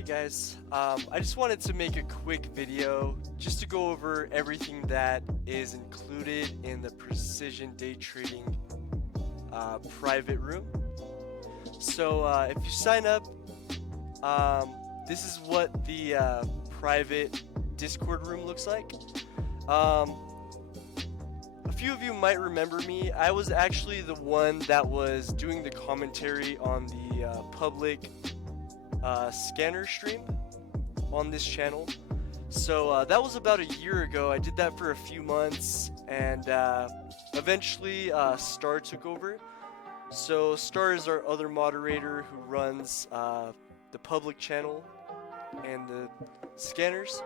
Hey guys, I just wanted to make a quick video just to go over everything that is included in the precision day trading private room. So if you sign up, this is what the private Discord room looks like. A few of you might remember me. I was actually the one that was doing the commentary on the public scanner stream on this channel. So that was about a year ago. I did that for a few months, and eventually Star took over. So Star is our other moderator who runs the public channel and the scanners.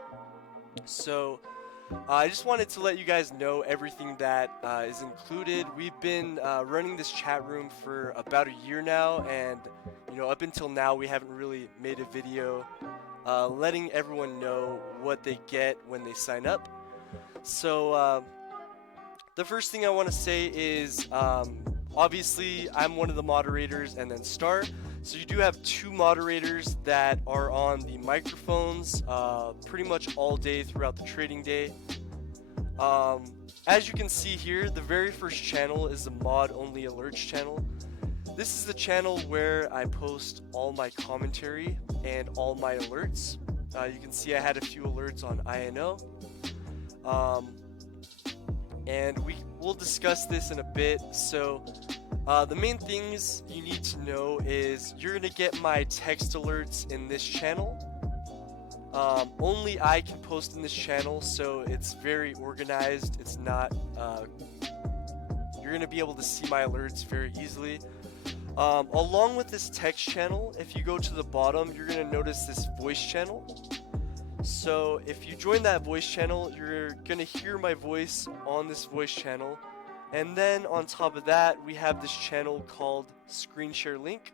So I just wanted to let you guys know everything that is included. We've been running this chat room for about a year now, and up until now we haven't really made a video letting everyone know what they get when they sign up. So the first thing I want to say is obviously I'm one of the moderators and then Star. So you do have two moderators that are on the microphones pretty much all day throughout the trading day. As you can see here, the very first channel is the mod only alerts channel. This is the channel where I post all my commentary and all my alerts. You can see I had a few alerts on INO. And we'll discuss this in a bit. So the main things you need to know is you're going to get my text alerts in this channel. Only I can post in this channel, so it's very organized. It's not, you're going to be able to see my alerts very easily. Along with this text channel, if you go to the bottom, you're going to notice this voice channel. So if you join that voice channel, you're going to hear my voice on this voice channel. And then on top of that, we have this channel called Screen Share Link.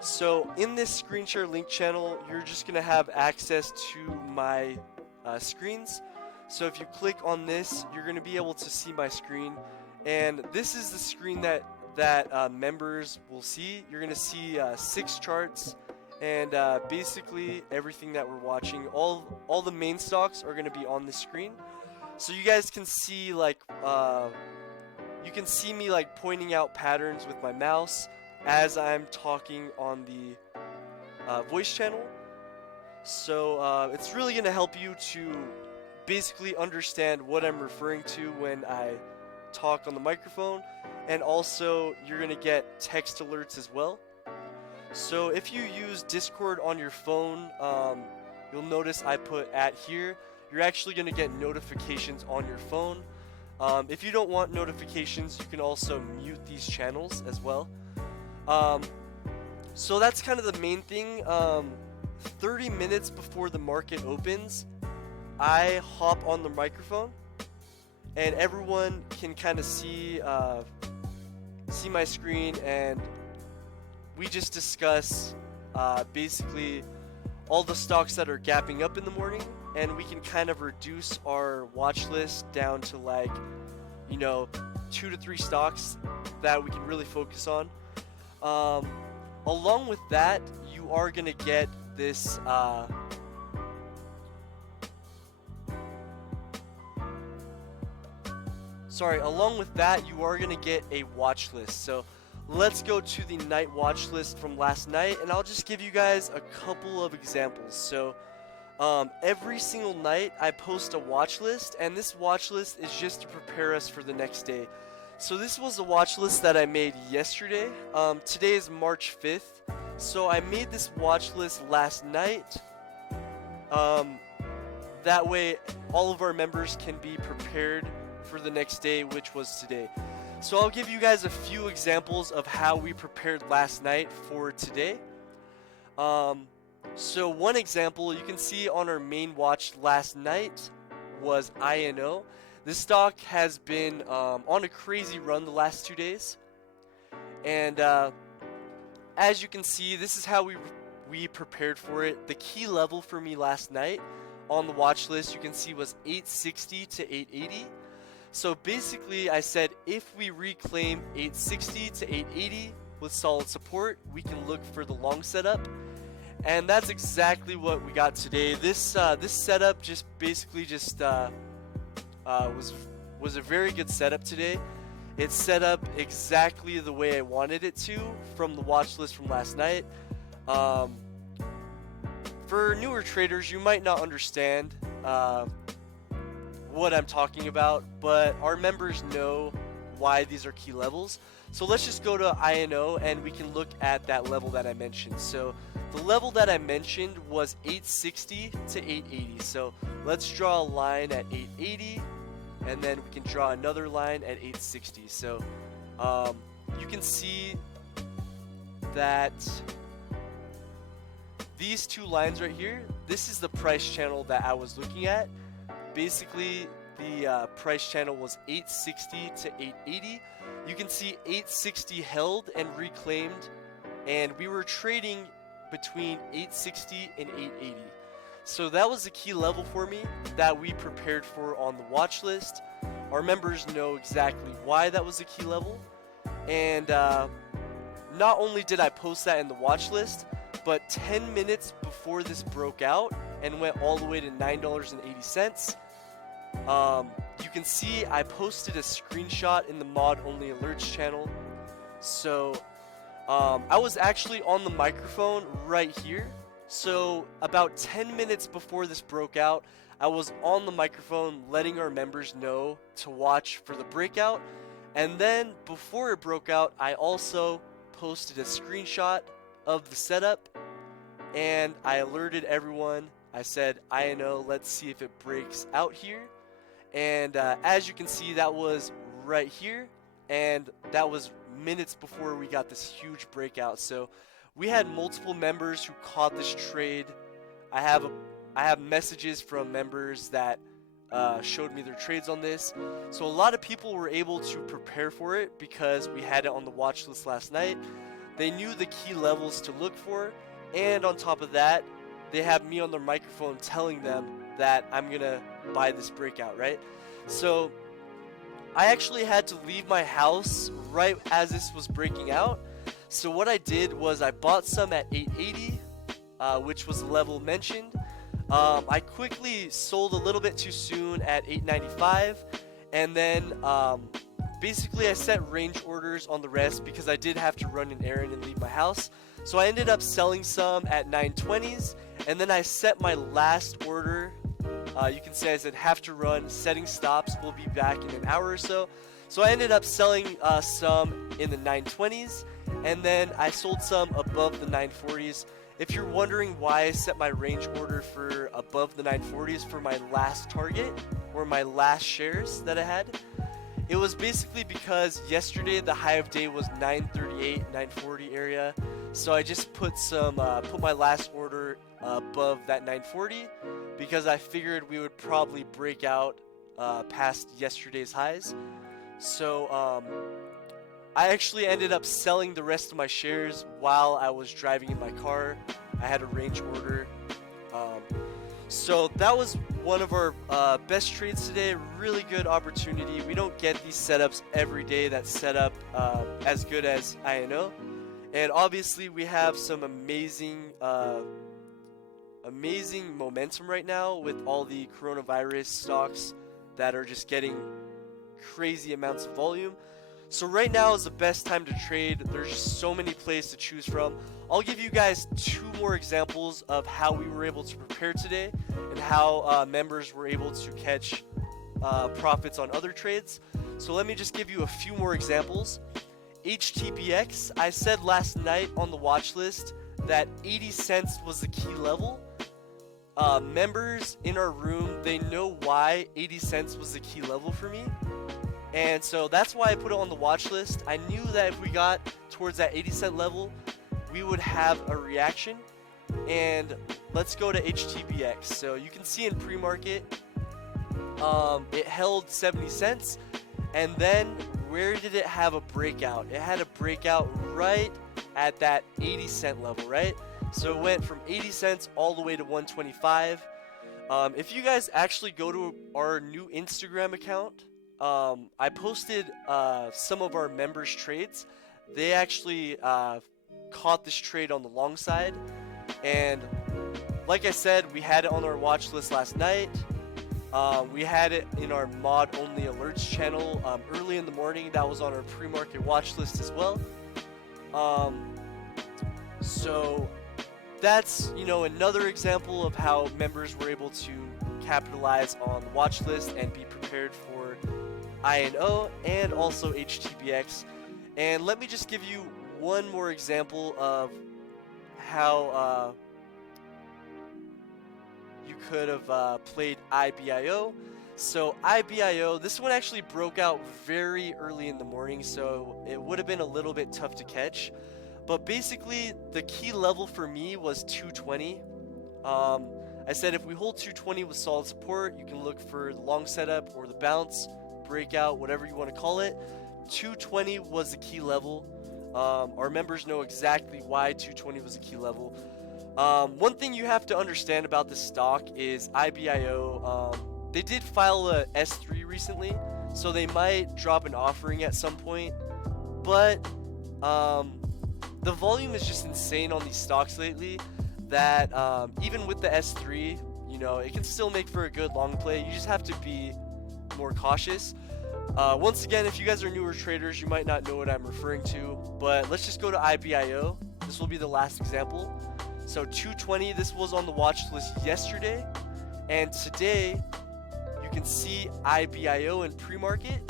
So in this Screen Share Link channel, you're just going to have access to my screens. So if you click on this, you're going to be able to see my screen. And this is the screen that members will see. You're going to see 6 charts and basically everything that we're watching. All the main stocks are going to be on the screen. So you guys can see you can see me pointing out patterns with my mouse as I'm talking on the voice channel. So it's really going to help you to basically understand what I'm referring to when I talk on the microphone, and also you're going to get text alerts as well. So if you use Discord on your phone, you'll notice I put @ here. You're actually going to get notifications on your phone. If you don't want notifications, you can also mute these channels as well. So that's kind of the main thing. 30 minutes before the market opens, I hop on the microphone and everyone can kind of see my screen, and we just discuss basically all the stocks that are gapping up in the morning, and we can kind of reduce our watch list down to 2 to 3 stocks that we can really focus on. Along with that, you are going to get this along with that, you are going to get a watch list. So let's go to the night watch list from last night, and I'll just give you guys a couple of examples. So every single night I post a watch list, and this watch list is just to prepare us for the next day. So this was a watch list that I made yesterday. Today is March 5th. So I made this watch list last night. That way all of our members can be prepared for the next day, which was today. So I'll give you guys a few examples of how we prepared last night for today. So one example you can see on our main watch last night was INO. This stock has been on a crazy run the last 2 days. And as you can see, this is how we prepared for it. The key level for me last night on the watch list, you can see, was 860 to 880. So basically I said if we reclaim 860 to 880 with solid support, we can look for the long setup. And that's exactly what we got today. This setup just basically was a very good setup today. It's set up exactly the way I wanted it to from the watch list from last night. For newer traders, you might not understand what I'm talking about, but our members know why these are key levels. So let's just go to INO and we can look at that level that I mentioned. So the level that I mentioned was 860 to 880. So let's draw a line at 880 and then we can draw another line at 860. So you can see that these two lines right here, this is the price channel that I was looking at. Basically, the price channel was 860 to 880. You can see 860 held and reclaimed, and we were trading between 860 and 880. So that was a key level for me that we prepared for on the watch list. Our members know exactly why that was a key level, and not only did I post that in the watch list, but 10 minutes before this broke out and went all the way to $9.80, you can see I posted a screenshot in the mod only alerts channel. So I was actually on the microphone right here. So about 10 minutes before this broke out, I was on the microphone letting our members know to watch for the breakout. And then before it broke out, I also posted a screenshot of the setup and I alerted everyone. I said, INO, let's see if it breaks out here. And as you can see, that was right here, and that was minutes before we got this huge breakout. So we had multiple members who caught this trade. I have messages from members that showed me their trades on this. So a lot of people were able to prepare for it because we had it on the watch list last night. They knew the key levels to look for, and on top of that, they have me on their microphone telling them that I'm gonna buy this breakout, right? So I actually had to leave my house right as this was breaking out. So what I did was I bought some at 880, which was the level mentioned. I quickly sold a little bit too soon at 895, and then basically I set range orders on the rest because I did have to run an errand and leave my house. So I ended up selling some at 920s, and then I set my last order. You can say I said have to run, setting stops, we'll be back in an hour or so. So I ended up selling some in the 920s, and then I sold some above the 940s. If you're wondering why I set my range order for above the 940s for my last target, or my last shares that I had, it was basically because yesterday the high of day was 938, 940 area. So I just put my last order above that 940 because I figured we would probably break out past yesterday's highs. So I actually ended up selling the rest of my shares while I was driving in my car. I had a range order. So that was one of our best trades today. Really good opportunity. We don't get these setups every day that set up as good as INO. And obviously we have some amazing momentum right now with all the coronavirus stocks that are just getting crazy amounts of volume. So right now is the best time to trade. There's just so many plays to choose from. I'll give you guys two more examples of how we were able to prepare today and how members were able to catch profits on other trades. So let me just give you a few more examples. HTPX, I said last night on the watch list that 80 cents was the key level. Members in our room, they know why 80 cents was the key level for me. And so that's why I put it on the watch list. I knew that if we got towards that 80 cent level, we would have a reaction. And let's go to HTPX. So you can see in pre-market, it held 70 cents. And then where did it have a breakout? It had a breakout right at that 80 cent level, right? So it went from 80 cents all the way to 125. If you guys actually go to our new Instagram account, I posted some of our members' trades. They actually caught this trade on the long side, And like I said, we had it on our watch list last night. We had it in our mod only alerts channel early in the morning. That was on our pre-market watch list as well. So that's, you know, another example of how members were able to capitalize on the watch list and be prepared for INO and also HTBX. And let me just give you one more example of how you could have played IBIO. So IBIO, this one actually broke out very early in the morning, so it would have been a little bit tough to catch. But basically, the key level for me was 220. I said if we hold 220 with solid support, you can look for the long setup or the bounce, breakout, whatever you want to call it. 220 was the key level. Our members know exactly why 220 was a key level. One thing you have to understand about this stock is IBIO, they did file a S3 recently, so they might drop an offering at some point, but the volume is just insane on these stocks lately that even with the S3, you know, it can still make for a good long play. You just have to be more cautious. Once again, if you guys are newer traders, you might not know what I'm referring to, but let's just go to IBIO. This will be the last example. So 220, this was on the watch list yesterday, and today you can see IBIO in pre-market.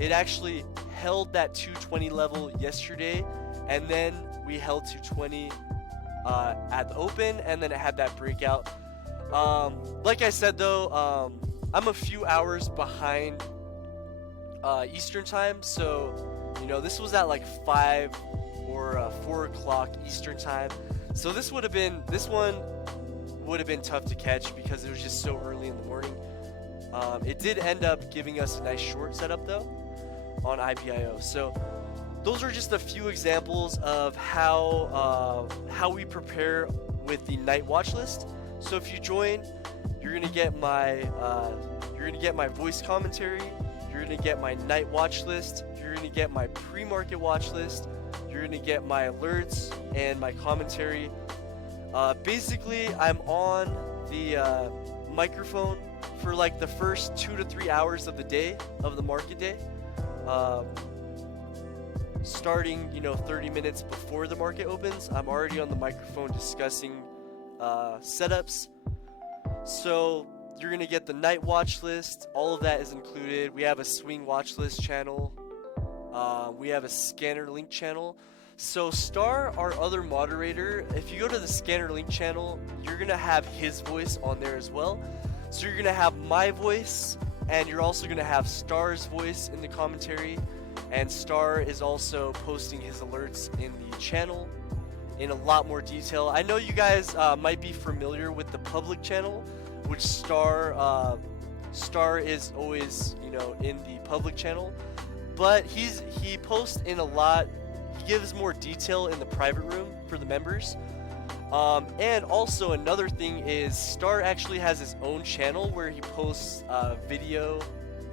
It actually held that 220 level yesterday, and then we held 220 at the open, and then it had that breakout. Like I said though, I'm a few hours behind Eastern time, so you know, this was at like 5 or 4 o'clock Eastern time. So this one would have been tough to catch because it was just so early in the morning. It did end up giving us a nice short setup though on IBIO. So those are just a few examples of how we prepare with the night watch list. So if you join, you're gonna get my voice commentary. You're gonna get my night watch list. You're gonna get my pre-market watch list. You're gonna get my alerts and my commentary. Basically, I'm on the microphone for like the first 2 to 3 hours of the day, of the market day. Starting, you know, 30 minutes before the market opens, I'm already on the microphone discussing setups. So you're gonna get the night watch list. All of that is included. We have a swing watch list channel. We have a scanner link channel. So Star, our other moderator, if you go to the scanner link channel, you're gonna have his voice on there as well. So you're gonna have my voice, and you're also gonna have Star's voice in the commentary. And Star is also posting his alerts in the channel in a lot more detail. I know you guys might be familiar with the public channel, which Star is always, you know, in the public channel, but he posts in a lot. He gives more detail in the private room for the members. And also another thing is Star actually has his own channel where he posts video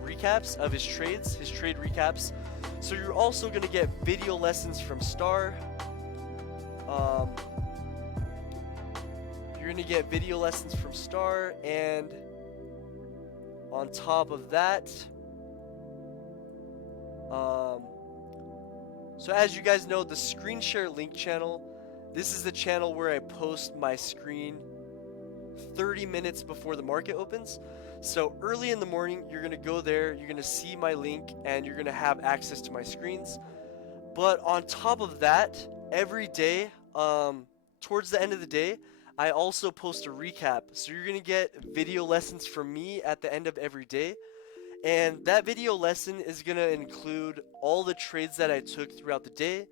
recaps of his trade recaps. So you're also going to get video lessons from Star. You're going to get video lessons from Star, and on top of that, so as you guys know, the screen share link channel, this is the channel where I post my screen 30 minutes before the market opens. So early in the morning, you're going to go there, you're going to see my link, and you're going to have access to my screens. But on top of that, every day, towards the end of the day, I also post a recap. So you're going to get video lessons from me at the end of every day. And that video lesson is going to include all the trades that I took throughout the day.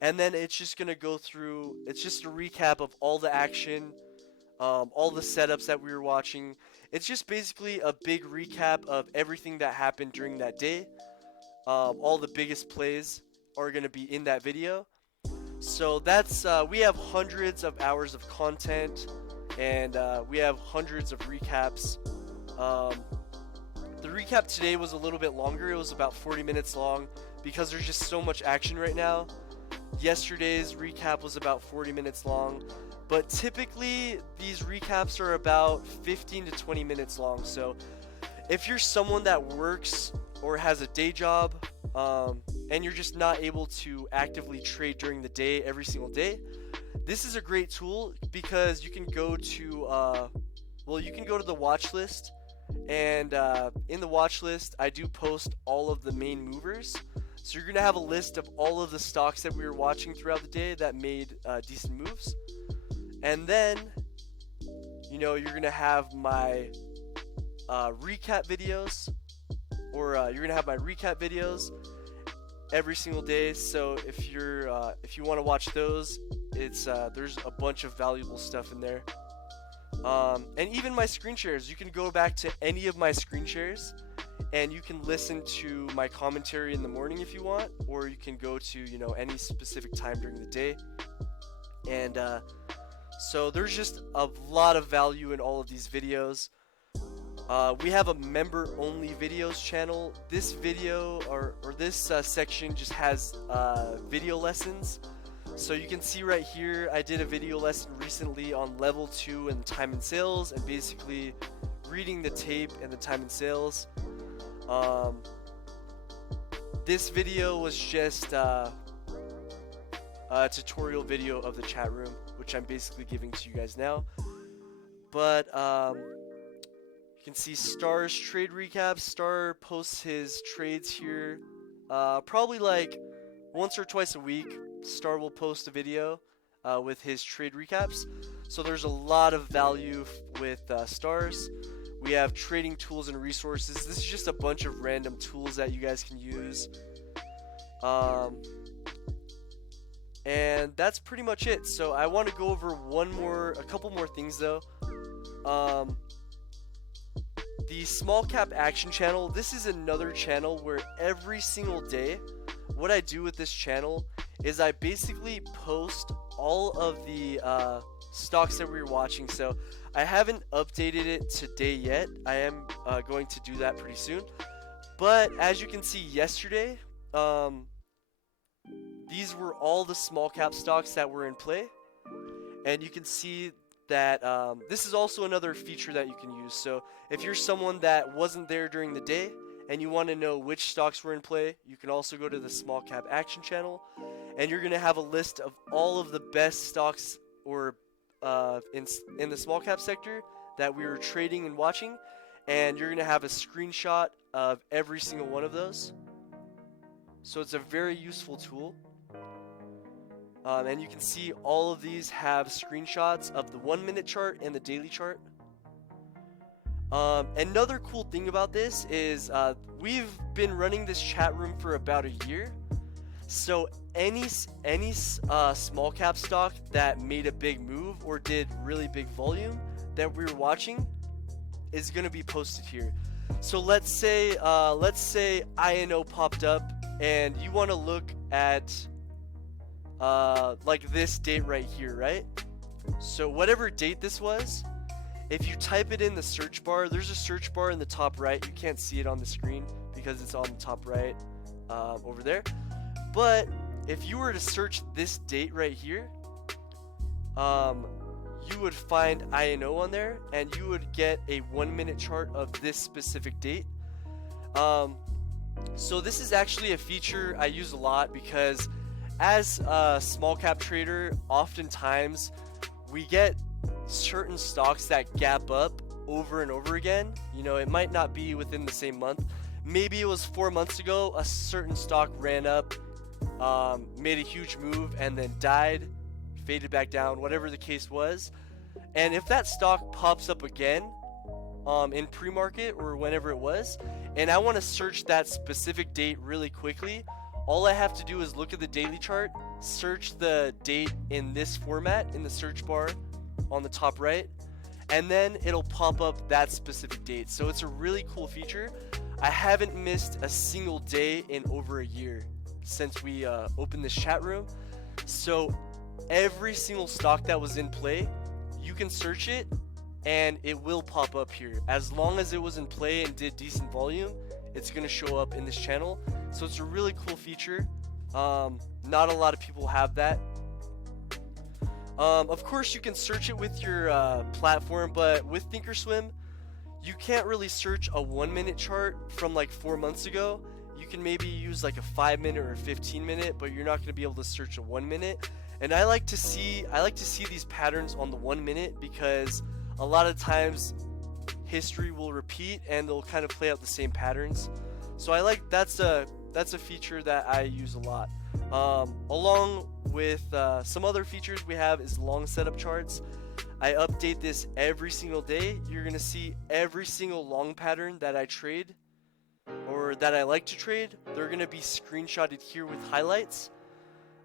And then it's just going to go through, it's just a recap of all the action, all the setups that we were watching. It's just basically a big recap of everything that happened during that day. All the biggest plays are going to be in that video. So that's, we have hundreds of hours of content, and we have hundreds of recaps. The recap today was a little bit longer. It was about 40 minutes long because there's just so much action right now. Yesterday's recap was about 40 minutes long, but typically these recaps are about 15 to 20 minutes long. So if you're someone that works or has a day job, and you're just not able to actively trade during the day every single day, this is a great tool because you can go to you can go to the watch list, and in the watch list I do post all of the main movers. So you're gonna have a list of all of the stocks that we were watching throughout the day that made decent moves, and then you're gonna have my recap videos, or you're gonna have my recap videos every single day. So if you want to watch those, it's there's a bunch of valuable stuff in there. And even my screen shares, you can go back to any of my screen shares and you can listen to my commentary in the morning if you want, or you can go to any specific time during the day. And so there's just a lot of value in all of these videos. We have a member-only videos channel. This video or this section just has video lessons. So you can see right here, I did a video lesson recently on level 2 and time and sales, and basically reading the tape and the time and sales. This video was just a tutorial video of the chat room, which I'm basically giving to you guys now. But you can see Star's trade recaps. Star posts his trades here probably like once or twice a week. Star will post a video with his trade recaps. So there's a lot of value with Stars. We have trading tools and resources. This is just a bunch of random tools that you guys can use. And that's pretty much it. So I want to go over a couple more things though. The small cap action channel, this is another channel where every single day, what I do with this channel is I basically post all of the stocks that we're watching. So I haven't updated it today yet. I am going to do that pretty soon. But as you can see yesterday, these were all the small cap stocks that were in play. And you can see that this is also another feature that you can use. So if you're someone that wasn't there during the day and you want to know which stocks were in play, you can also go to the small cap action channel, and you're going to have a list of all of the best stocks or in the small cap sector that we were trading and watching, and you're going to have a screenshot of every single one of those. So it's a very useful tool. And you can see all of these have screenshots of the 1 minute chart and the daily chart. Another cool thing about this is we've been running this chat room for about a year. So any small cap stock that made a big move or did really big volume that we were watching is going to be posted here. So let's say INO popped up and you want to look at like this date right here, right? So whatever date this was, if you type it in the search bar, there's a search bar in the top right. You can't see it on the screen because it's on the top right over there. But if you were to search this date right here, you would find INO on there, and you would get a 1 minute chart of this specific date. So this is actually a feature I use a lot because as a small cap trader, oftentimes we get certain stocks that gap up over and over again. It might not be within the same month. Maybe it was 4 months ago, a certain stock ran up, made a huge move, and then died, faded back down, whatever the case was. And if that stock pops up again in pre-market or whenever it was, and I want to search that specific date really quickly, all I have to do is look at the daily chart, search the date in this format in the search bar on the top right, and then it'll pop up that specific date. So it's a really cool feature. I haven't missed a single day in over a year since we opened this chat room. So every single stock that was in play, you can search it and it will pop up here. As long as it was in play and did decent volume, it's going to show up in this channel. So it's a really cool feature. Not a lot of people have that. Of course, you can search it with your platform, but with Thinkorswim, you can't really search a 1-minute chart from like 4 months ago. You can maybe use like a 5-minute or a 15-minute, but you're not going to be able to search a 1-minute. And I like to see these patterns on the 1 minute, because a lot of times history will repeat and they'll kind of play out the same patterns. So I like that's a feature that I use a lot. Along with some other features we have is long setup charts. I update this every single day. You're gonna see every single long pattern that I trade or that I like to trade. They're gonna be screenshotted here with highlights.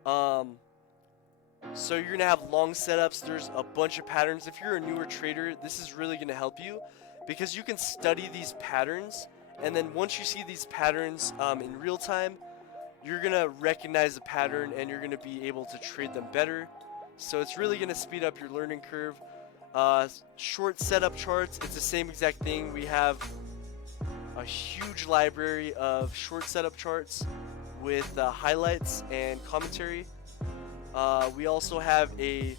So you're gonna have long setups. There's a bunch of patterns. If you're a newer trader, this is really gonna help you, because you can study these patterns, and then once you see these patterns in real time, you're gonna recognize the pattern and you're gonna be able to trade them better. So it's really gonna speed up your learning curve. Short setup charts, it's the same exact thing. We have a huge library of short setup charts with highlights and commentary. We also have a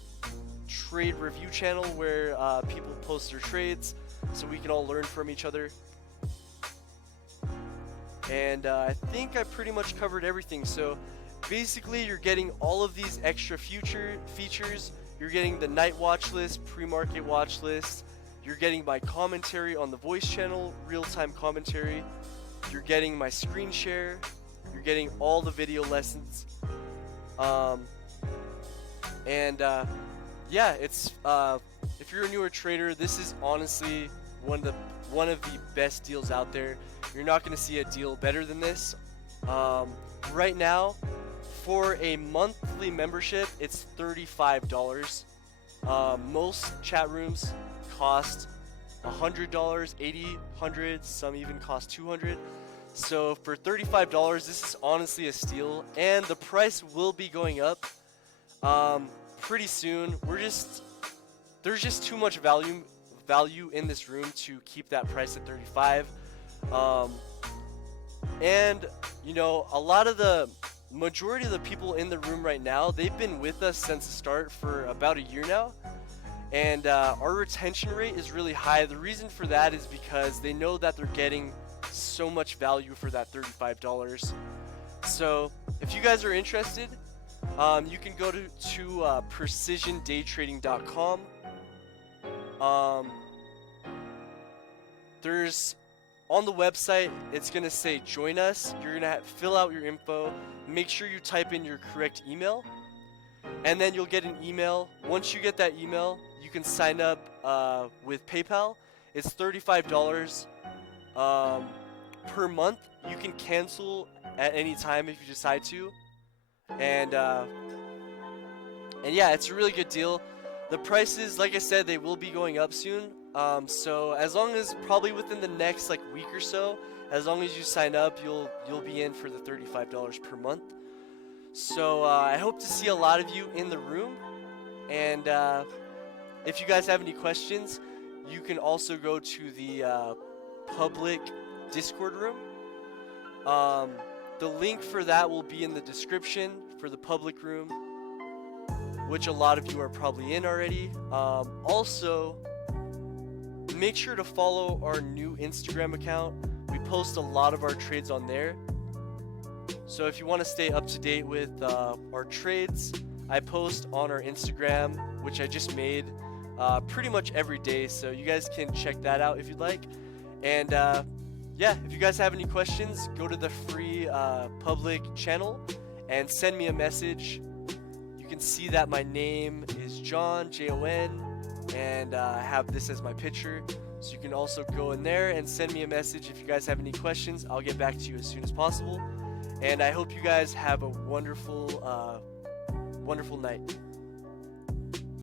trade review channel where people post their trades so we can all learn from each other. And I think I pretty much covered everything. So basically, you're getting all of these extra features. You're getting the night watch list, pre-market watch list. You're getting my commentary on the voice channel, real-time commentary. You're getting my screen share. You're getting all the video lessons. Yeah, it's if you're a newer trader, this is honestly one of the best deals out there. You're not going to see a deal better than this. Right now, for a monthly membership, it's $35. Most chat rooms cost $100, $80, $100, some even cost $200. So for $35, this is honestly a steal, and the price will be going up pretty soon. There's just too much value in this room to keep that price at $35. And you know, the majority of the people in the room right now, they've been with us since the start for about a year now, and our retention rate is really high. The reason for that is because they know that they're getting so much value for that $35. So if you guys are interested, you can go to precisiondaytrading.com. There's on the website, it's gonna say join us. You're gonna fill out your info, make sure you type in your correct email, and then you'll get an email. Once you get that email, you can sign up with PayPal. It's $35 per month. You can cancel at any time if you decide to, and yeah, it's a really good deal. The prices, like I said, they will be going up soon. So as long as probably within the next like week or so, as long as you sign up, you'll be in for the $35 per month. So I hope to see a lot of you in the room. And if you guys have any questions, you can also go to the public Discord room. The link for that will be in the description for the public room, which a lot of you are probably in already. Also, make sure to follow our new Instagram account. We post a lot of our trades on there. So if you want to stay up to date with our trades, I post on our Instagram, which I just made pretty much every day. So you guys can check that out if you'd like. And yeah, if you guys have any questions, go to the free public channel and send me a message. You can see that my name is John, Jon, and I have this as my picture. So you can also go in there and send me a message if you guys have any questions. I'll get back to you as soon as possible. And I hope you guys have a wonderful, wonderful night.